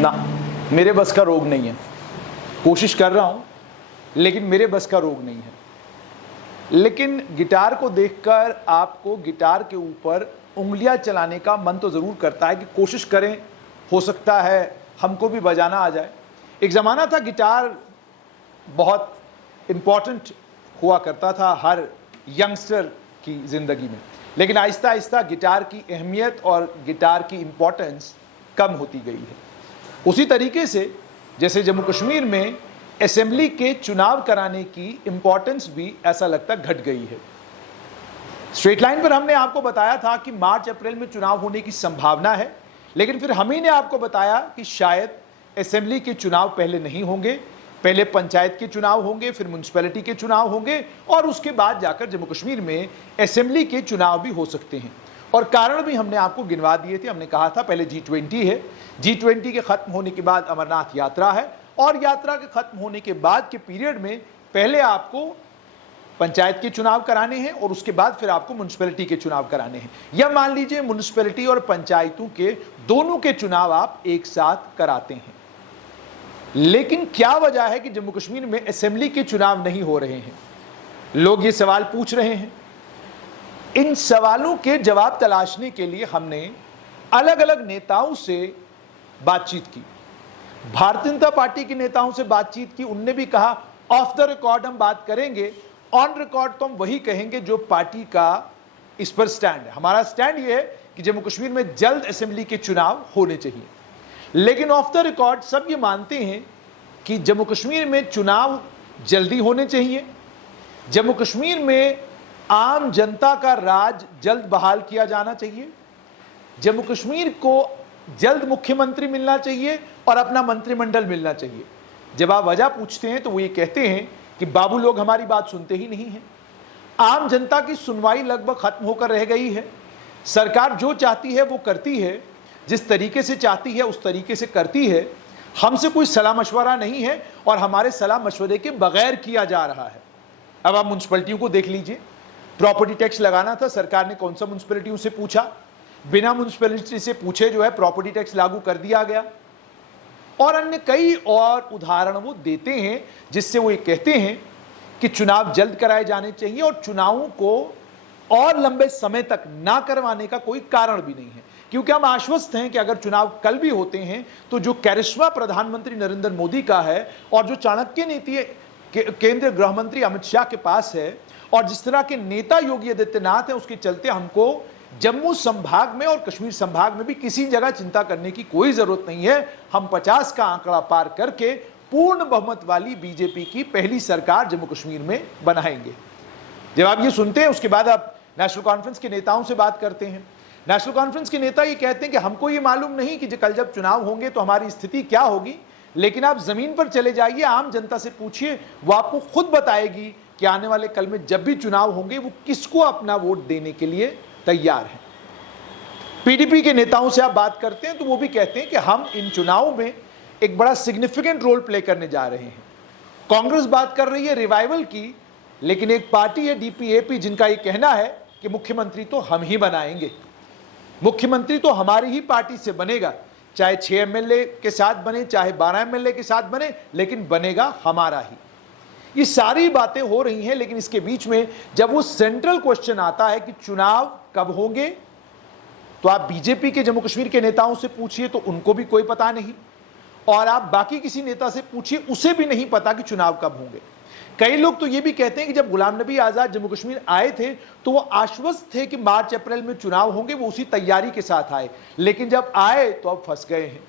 ना, मेरे बस का रोग नहीं है। कोशिश कर रहा हूं लेकिन मेरे बस का रोग नहीं है। लेकिन गिटार को देखकर आपको गिटार के ऊपर उंगलियां चलाने का मन तो जरूर करता है कि कोशिश करें, हो सकता है हमको भी बजाना आ जाए। एक ज़माना था गिटार बहुत इम्पॉर्टेंट हुआ करता था हर यंगस्टर की ज़िंदगी में, लेकिन आहिस्ता आहिस्ता गिटार की अहमियत और गिटार की इम्पोर्टेंस कम होती गई है। उसी तरीके से जैसे जम्मू कश्मीर में असेंबली के चुनाव कराने की इम्पोर्टेंस भी ऐसा लगता घट गई है। स्ट्रेट लाइन पर हमने आपको बताया था कि मार्च अप्रैल में चुनाव होने की संभावना है, लेकिन फिर हम ही ने आपको बताया कि शायद असेंबली के चुनाव पहले नहीं होंगे, पहले पंचायत के चुनाव होंगे, फिर म्युनिसिपैलिटी के चुनाव होंगे और उसके बाद जाकर जम्मू कश्मीर में असेंबली के चुनाव भी हो सकते हैं। और कारण भी हमने आपको गिनवा दिए थे। हमने कहा था पहले G20 है, G20 के खत्म होने के बाद अमरनाथ यात्रा है और यात्रा के खत्म होने के बाद के पीरियड में पहले आपको पंचायत के चुनाव कराने हैं और उसके बाद फिर आपको म्युनिसिपैलिटी के चुनाव कराने हैं। या मान लीजिए म्युनिसिपैलिटी और पंचायतों के दोनों के चुनाव आप एक साथ कराते हैं। लेकिन क्या वजह है कि जम्मू कश्मीर में असेंबली के चुनाव नहीं हो रहे हैं? लोग ये सवाल पूछ रहे हैं। इन सवालों के जवाब तलाशने के लिए हमने अलग अलग नेताओं से बातचीत की। भारतीय जनता पार्टी के नेताओं से बातचीत की, उनने भी कहा ऑफ द रिकॉर्ड हम बात करेंगे, ऑन रिकॉर्ड तो हम वही कहेंगे जो पार्टी का इस पर स्टैंड है। हमारा स्टैंड ये है कि जम्मू कश्मीर में जल्द असेंबली के चुनाव होने चाहिए। लेकिन ऑफ द रिकॉर्ड सब ये मानते हैं कि जम्मू कश्मीर में चुनाव जल्दी होने चाहिए, जम्मू कश्मीर में आम जनता का राज जल्द बहाल किया जाना चाहिए, जम्मू कश्मीर को जल्द मुख्यमंत्री मिलना चाहिए और अपना मंत्रिमंडल मिलना चाहिए। जब आप वजह पूछते हैं तो वो ये कहते हैं कि बाबू लोग हमारी बात सुनते ही नहीं हैं, आम जनता की सुनवाई लगभग खत्म होकर रह गई है, सरकार जो चाहती है वो करती है, जिस तरीके से चाहती है उस तरीके से करती है, हमसे कोई सलाह मशवरा नहीं है और हमारे सलाह मशवरे के बगैर किया जा रहा है। अब आप म्युनिसिपैलिटियों को देख लीजिए, प्रॉपर्टी टैक्स लगाना था, सरकार ने कौन सा म्युनिसिपैलिटियों से पूछा, बिना म्युनिसिपैलिटी से पूछे जो है प्रॉपर्टी टैक्स लागू कर दिया गया। और अन्य कई और उदाहरण वो देते हैं जिससे वो ये कहते हैं कि चुनाव जल्द कराए जाने चाहिए और चुनावों को और लंबे समय तक ना करवाने का कोई कारण भी नहीं है, क्योंकि हम आश्वस्त हैं कि अगर चुनाव कल भी होते हैं तो जो करिश्मा प्रधानमंत्री नरेंद्र मोदी का है और जो चाणक्य नीति केंद्रीय गृह मंत्री अमित शाह के पास है और जिस तरह के नेता योगी आदित्यनाथ हैं, उसके चलते हमको जम्मू संभाग में और कश्मीर संभाग में भी किसी जगह चिंता करने की कोई जरूरत नहीं है। हम 50 का आंकड़ा पार करके पूर्ण बहुमत वाली बीजेपी की पहली सरकार जम्मू कश्मीर में बनाएंगे। जब आप ये सुनते हैं उसके बाद आप नेशनल कॉन्फ्रेंस के नेताओं से बात करते हैं। नेशनल कॉन्फ्रेंस के नेता ये कहते हैं कि हमको ये मालूम नहीं कि कल जब चुनाव होंगे तो हमारी स्थिति क्या होगी, लेकिन आप जमीन पर चले जाइए, आम जनता से पूछिए, वो आपको खुद बताएगी कि आने वाले कल में जब भी चुनाव होंगे वो किसको अपना वोट देने के लिए तैयार है। पीडीपी के नेताओं से आप बात करते हैं तो वो भी कहते हैं कि हम इन चुनावों में एक बड़ा सिग्निफिकेंट रोल प्ले करने जा रहे हैं। कांग्रेस बात कर रही है रिवाइवल की, लेकिन एक पार्टी है डीपीएपी जिनका ये कहना है कि मुख्यमंत्री तो हम ही बनाएंगे, मुख्यमंत्री तो हमारी ही पार्टी से बनेगा, चाहे 6 एमएलए के साथ बने, चाहे 12 एमएलए के साथ बने, लेकिन बनेगा हमारा ही। ये सारी बातें हो रही हैं, लेकिन इसके बीच में जब वो सेंट्रल क्वेश्चन आता है कि चुनाव कब होंगे, तो आप बीजेपी के जम्मू कश्मीर के नेताओं से पूछिए तो उनको भी कोई पता नहीं, और आप बाकी किसी नेता से पूछिए उसे भी नहीं पता कि चुनाव कब होंगे। कई लोग तो ये भी कहते हैं कि जब गुलाम नबी आजाद जम्मू कश्मीर आए थे तो वो आश्वस्त थे कि मार्च अप्रैल में चुनाव होंगे, वो उसी तैयारी के साथ आए, लेकिन जब आए तो अब फंस गए हैं,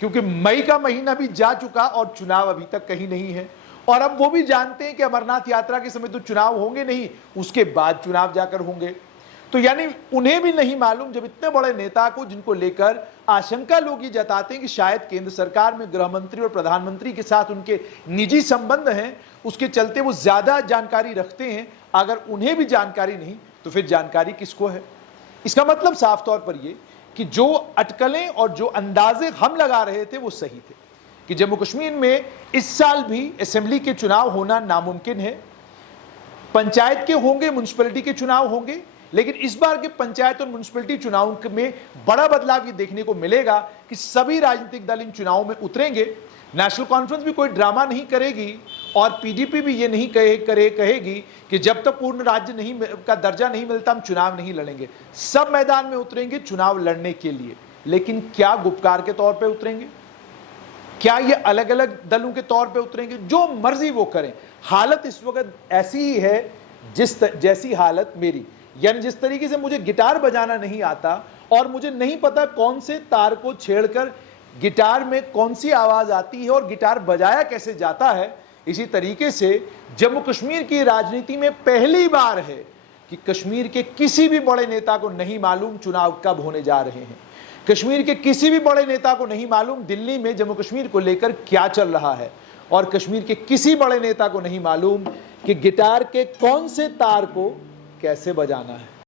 क्योंकि मई का महीना भी जा चुका और चुनाव अभी तक कहीं नहीं है। और अब वो भी जानते हैं कि अमरनाथ यात्रा के समय तो चुनाव होंगे नहीं, उसके बाद चुनाव जाकर होंगे। तो यानी उन्हें भी नहीं मालूम, जब इतने बड़े नेता को जिनको लेकर आशंका लोग ये जताते हैं कि शायद केंद्र सरकार में गृह मंत्री और प्रधानमंत्री के साथ उनके निजी संबंध हैं, उसके चलते वो ज्यादा जानकारी रखते हैं, अगर उन्हें भी जानकारी नहीं तो फिर जानकारी किसको है? इसका मतलब साफ तौर पर ये कि जो अटकलें और जो अंदाजे हम लगा रहे थे वो सही थे कि जम्मू कश्मीर में इस साल भी असेंबली के चुनाव होना नामुमकिन है। पंचायत के होंगे, म्युनिसिपैलिटी के चुनाव होंगे, लेकिन इस बार के पंचायत और म्युनिसिपैलिटी चुनाव में बड़ा बदलाव ये देखने को मिलेगा कि सभी राजनीतिक दल इन चुनावों में उतरेंगे। नेशनल कॉन्फ्रेंस भी कोई ड्रामा नहीं करेगी और पीडीपी भी ये नहीं कहेगी कि जब तक पूर्ण राज्य का दर्जा नहीं मिलता हम चुनाव नहीं लड़ेंगे। सब मैदान में उतरेंगे चुनाव लड़ने के लिए, लेकिन क्या गुपकार के तौर पे उतरेंगे, क्या ये अलग अलग दलों के तौर पे उतरेंगे, जो मर्जी वो करें। हालत इस वक्त ऐसी ही है जैसी हालत मेरी, यानी जिस तरीके से मुझे गिटार बजाना नहीं आता और मुझे नहीं पता कौन से तार को छेड़कर गिटार में कौन सी आवाज आती है और गिटार बजाया कैसे जाता है, इसी तरीके से जम्मू कश्मीर की राजनीति में पहली बार है कि कश्मीर के किसी भी बड़े नेता को नहीं मालूम चुनाव कब होने जा रहे हैं। कश्मीर के किसी भी बड़े नेता को नहीं मालूम दिल्ली में जम्मू कश्मीर को लेकर क्या चल रहा है, और कश्मीर के किसी बड़े नेता को नहीं मालूम कि गिटार के कौन से तार को कैसे बजाना है।